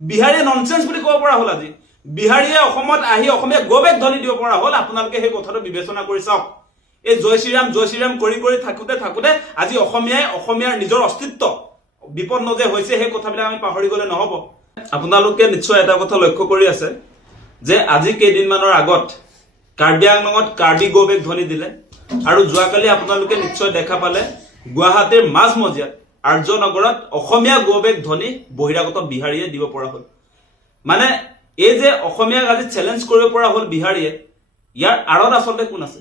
বিহাৰীয়ে nonsense বুলি ক'ব পৰা হ'ল আজি বিহাৰীয়ে অসমত আহি অসমীয়া গবেগ ধ্বনি দিব পৰা হ'ল আপোনালোকে সেই কথাটো বিবেচনা কৰি চাওক এই জয় শ্ৰীৰাম কৰি কৰি থাকোতে আজি অসমীয়াৰ নিজৰ অস্তিত্ব বিপন্ন যে হৈছে সেই কথাবিলাক আমি পাহৰি গলে নহব আপোনালোকে নিশ্চয় এটা কথা লক্ষ্য কৰি আছে যে আজি কেইদিনমানৰ আগত কাৰ্বি আংলঙত কাৰ্বি গবেগ ধ্বনি দিলে আৰু যোৱাকালি আপোনালোকে নিশ্চয় দেখা পালে গুৱাহাটীৰ মাজমজিয়াত আৰ্যনগৰত অসমীয়া গবেগ ধ্বনি বহিৰাগত বিহাৰীয়ে দিব পৰা হ'ল মানে এই যে অসমীয়াক আজি চ্যালেঞ্জ কৰিব পৰা হ'ল বিহাৰীয়ে ইয়াৰ আৰত আচলতে কোন আছে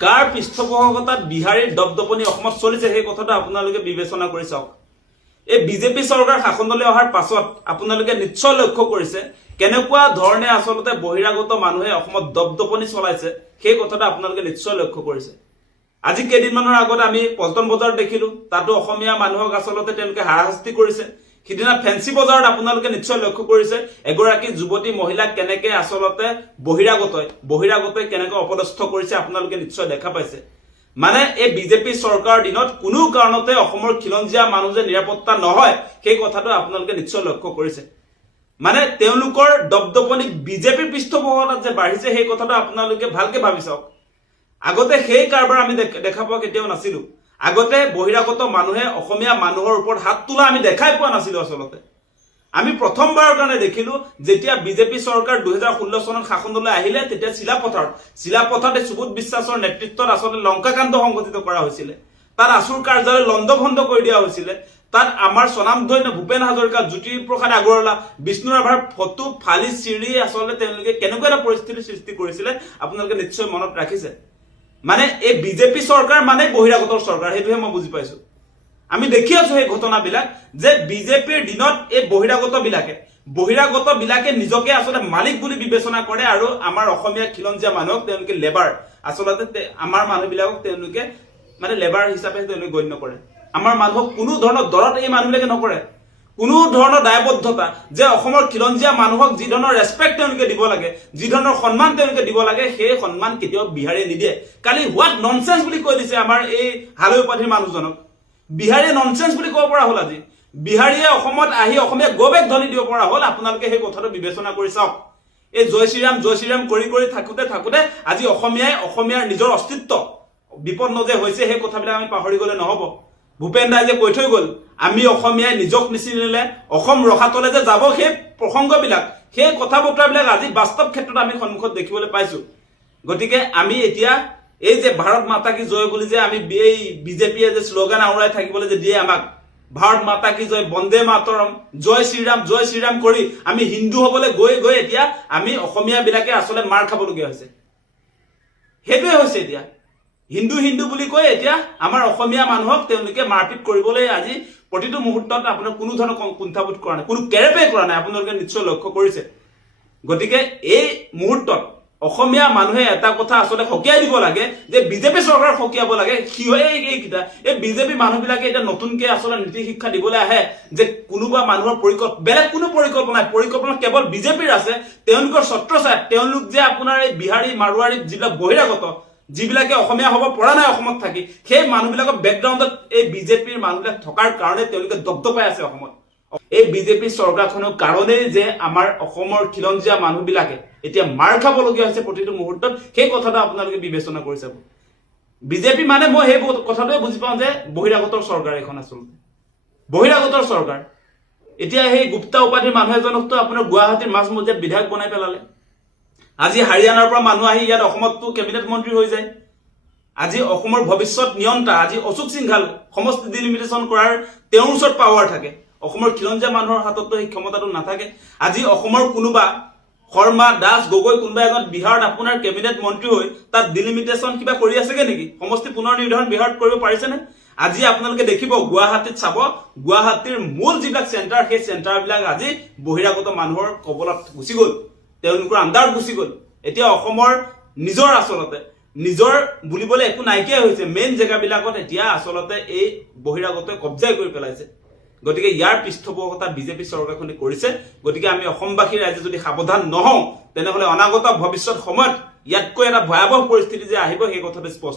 কাৰ পৃষ্ঠপোষকতাত বিহাৰীৰ দপদপনি অসমত চলিছে সেই কথাটো আপোনালোকে বিবেচনা কৰি চাওক এই বিজেপি চৰকাৰ শাসনলৈ অহাৰ পাছত আপোনালোকে নিশ্চয় লক্ষ্য কৰিছে কেনেকুৱা ধৰণে আচলতে বহিৰাগত মানুহে অসমত দপদপনি চলাইছে সেই কথাটো আপোনালোকে নিশ্চয় লক্ষ্য কৰিছে আজি কেইদিনমানৰ আগত আমি পল্টন বজাৰত দেখিলো তাতো অসমীয়া মানুহক আচলতে তেওঁলোকে হাৰাশাস্তি কৰিছে সিদিনা ফেন্সি বজাৰত আপোনালোকে নিশ্চয় লক্ষ্য কৰিছে এগৰাকী যুৱতী মহিলাক কেনেকৈ আচলতে বহিৰাগতই কেনেকৈ অপদস্থ কৰিছে আপোনালোকে নিশ্চয় দেখা পাইছে মানে এই বিজেপি চৰকাৰৰ দিনত কোনো কাৰণতে অসমৰ খিলঞ্জীয়া মানুহ যে নিৰাপত্তা নহয় সেই কথাটো আপোনালোকে নিশ্চয় লক্ষ্য কৰিছে মানে তেওঁলোকৰ দপদপনি বিজেপিৰ পৃষ্ঠপোষকতাত যে বাঢ়িছে সেই কথাটো আপোনালোকে ভালকে ভাবি চাওক আগতে সেই কাৰবাৰ আমি দেখা পোৱা কেতিয়াও নাছিলো আগতে বহিৰাগত মানুহে অসমীয়া মানুহৰ ওপৰত হাত তোলা আমি দেখাই পোৱা নাছিলো আচলতে আমি প্ৰথমবাৰৰ কাৰণে দেখিলো যেতিয়া বিজেপি চৰকাৰ 2016 চনত শাসনলৈ আহিলে তেতিয়া চিলাপথাৰত সুবোধ বিশ্বাসৰ নেতৃত্বত আচলতে লংকাকাণ্ড সংঘটিত কৰা হৈছিল তাত আছুৰ কাৰ্যালয় লণ্ডভণ্ড কৰি দিয়া হৈছিল তাত আমাৰ স্বনামধন্য ভূপেন হাজৰিকা জ্যোতিপ্ৰসাদ আগৰৱালা বিষ্ণু ৰাভাৰ ফটো ফালি চিৰি আচলতে তেওঁলোকে কেনেকুৱা এটা পৰিস্থিতিৰ সৃষ্টি কৰিছিল আপোনালোকে নিশ্চয় মনত ৰাখিছে মানে এই বিজেপি চৰকাৰ মানে বহিৰাগতৰ চৰকাৰ হেতুহে মই বুজি পাইছো আমি দেখি আছো এই ঘটনাবিলাক যে বিজেপিৰ দিনত এই বহিৰাগত বিলাকে নিজকে আসলে মালিক বুলি বিবেচনা কৰে আৰু আমাৰ অসমীয়া খিলঞ্জীয়া মানুহক তেওঁলোকে লেবাৰ আসলতে আমাৰ মানুহবিলাকক তেওঁলোকে মানে লেবাৰ হিচাপে তেওঁলোকে গণ্য কৰে আমাৰ মানুহক কোনো ধৰণৰ দৰত এই মানুহবিলাকে নকৰে কোনো ধৰণৰ দায়বদ্ধতা যে অসমৰ খিলঞ্জীয়া মানুহক যি ধৰণৰ ৰেসপেক্ট তেওঁলোকে দিব লাগে যি ধৰণৰ সন্মান তেওঁলোকে দিব লাগে সেই সন্মান কেতিয়াও বিহাৰীয়ে নিদিয়ে কালি হোৱাট ননসেন্স বুলি কৈ দিছে আমাৰ এই হালৈ উপাধিৰ মানুহজনক বিহাৰীয়ে ননসেন্স বুলি ক'ব পৰা হ'ল আজি বিহাৰীয়ে অসমত আহি অসমীয়া গবেগ ধ্বনি দিব পৰা হ'ল আপোনালোকে সেই কথাটো বিবেচনা কৰি চাওক এই জয় শ্ৰীৰাম কৰি কৰি থাকোতে আজি অসমীয়াৰ নিজৰ অস্তিত্ব বিপন্ন যে হৈছে সেই কথাবিলাক আমি পাহৰি গলে নহব ভূপেন দাই যে কৈ থৈ গল আমি অসমীয়াই নিজক নিচিনিলে অসম ৰখাতলে যে যাব সেই প্ৰসংগবিলাক সেই কথা বতৰাবিলাক আজি বাস্তৱ ক্ষেত্ৰত আমি সন্মুখত দেখিবলৈ পাইছো গতিকে আমি এতিয়া এই যে ভাৰত মাতা কি জয় বুলি যে আমি এই বিজেপিয়ে যে স্লোগান আউৰাই থাকিবলৈ যে দিয়ে আমাক ভাৰত মাতা কি জয় বন্দে মাতৰম জয় শ্ৰীৰাম কৰি আমি হিন্দু হবলৈ গৈ এতিয়া আমি অসমীয়া বিলাকে আসলে মাৰ খাবলগীয়া হৈছে হেতুৱে হৈছে এতিয়া হিন্দু বুলি কৈ এতিয়া আমাৰ অসমীয়া মানুহক তেওঁলোকে মাৰপিট কৰিবলৈ আজি প্ৰতিটো মুহূৰ্তত আপোনাৰ কোনো ধৰণৰ কুণ্ঠাবোধ কৰা নাই কোনো কেৰেপে কৰা নাই আপোনালোকে নিশ্চয় লক্ষ্য কৰিছে গতিকে এই মুহূৰ্তত অসমীয়া মানুহে এটা কথা আসলে হকিয়াই দিব লাগে যে বিজেপি চৰকাৰ হকিয়াব লাগে কি হয় এইকিটা এই বিজেপি মানুহবিলাকে এটা নতুনকৈ আসলে নীতি শিক্ষা দিবলৈ আহে যে কোনোবা মানুহৰ বেলেগ কোনো পৰিকল্পনা কেৱল বিজেপিৰ আছে তেওঁলোকৰ ছত্ৰছায়াত তেওঁলোক যে আপোনাৰ এই বিহাৰী মাৰোৱাৰী যিবিলাক বহিৰাগত যিবিলাকে অসমীয়া হ'ব পৰা নাই অসমত থাকি সেই মানুহবিলাকৰ বেকগ্ৰাউণ্ডত এই বিজেপিৰ মানুহবিলাক থকাৰ কাৰণে তেওঁলোকে দপদপাই আছে অসমত এই বিজেপি চৰকাৰখনৰ কাৰণেই যে আমাৰ অসমৰ খিলঞ্জীয়া মানুহবিলাকে এতিয়া মাৰ খাবলগীয়া হৈছে প্ৰতিটো মুহূৰ্তত সেই কথাটো আপোনালোকে বিবেচনা কৰি চাব বিজেপি মানে মই সেই কথাটোৱে বুজি পাওঁ যে বহিৰাগতৰ চৰকাৰ এখন আচলতে বহিৰাগতৰ চৰকাৰ এতিয়া সেই গুপ্তা উপাধিৰ মানুহ এজনকতো আপোনাৰ গুৱাহাটীৰ মাজমজিয়াত বিধায়ক বনাই পেলালে আজি হাৰিয়ানাৰ পৰা মানুহ আহি ইয়াত অসমততো কেবিনেট মন্ত্ৰী হৈ যায় আজি অসমৰ ভৱিষ্যত নিয়ন্তা আজি অশোক সিংঘাল সমষ্টি ডিলিমিটেশ্যন কৰাৰ তেওঁৰ ওচৰত পাৱাৰ থাকে অসমৰ খিলঞ্জীয়া মানুহৰ হাততো সেই ক্ষমতাটো নাথাকে আজি অসমৰ কোনোবা শৰ্মা দাস গগৈ কোনোবা এজন বিহাৰত আপোনাৰ কেবিনেট মন্ত্ৰী হৈ তাত ডিলিমিটেশ্যন কিবা কৰি আছেগে নেকি সমষ্টি পুনৰ নিৰ্ধাৰণ বিহাৰত কৰিব পাৰিছেনে আজি আপোনালোকে দেখিব গুৱাহাটীত চাব গুৱাহাটীৰ মূল যিবিলাক চেণ্টাৰ সেই চেণ্টাৰবিলাক আজি বহিৰাগত মানুহৰ কবলত গুচি গ'ল তেওঁলোকৰ আন্দাৰত গুচি গ'ল এতিয়া অসমৰ নিজৰ বুলিবলৈ একো নাইকিয়া হৈছে মেইন জেগাবিলাকত এতিয়া আচলতে এই বহিৰাগতই কব্জা কৰি পেলাইছে গতিকে ইয়াৰ পৃষ্ঠপোষকতা বিজেপি চৰকাৰখনে কৰিছে গতিকে আমি অসমবাসী ৰাইজে যদি সাৱধান নহওঁ তেনেহলে অনাগত ভৱিষ্যত সময়ত ইয়াতকৈ এটা ভয়াৱহ পৰিস্থিতি যে আহিব সেই কথাটো স্পষ্ট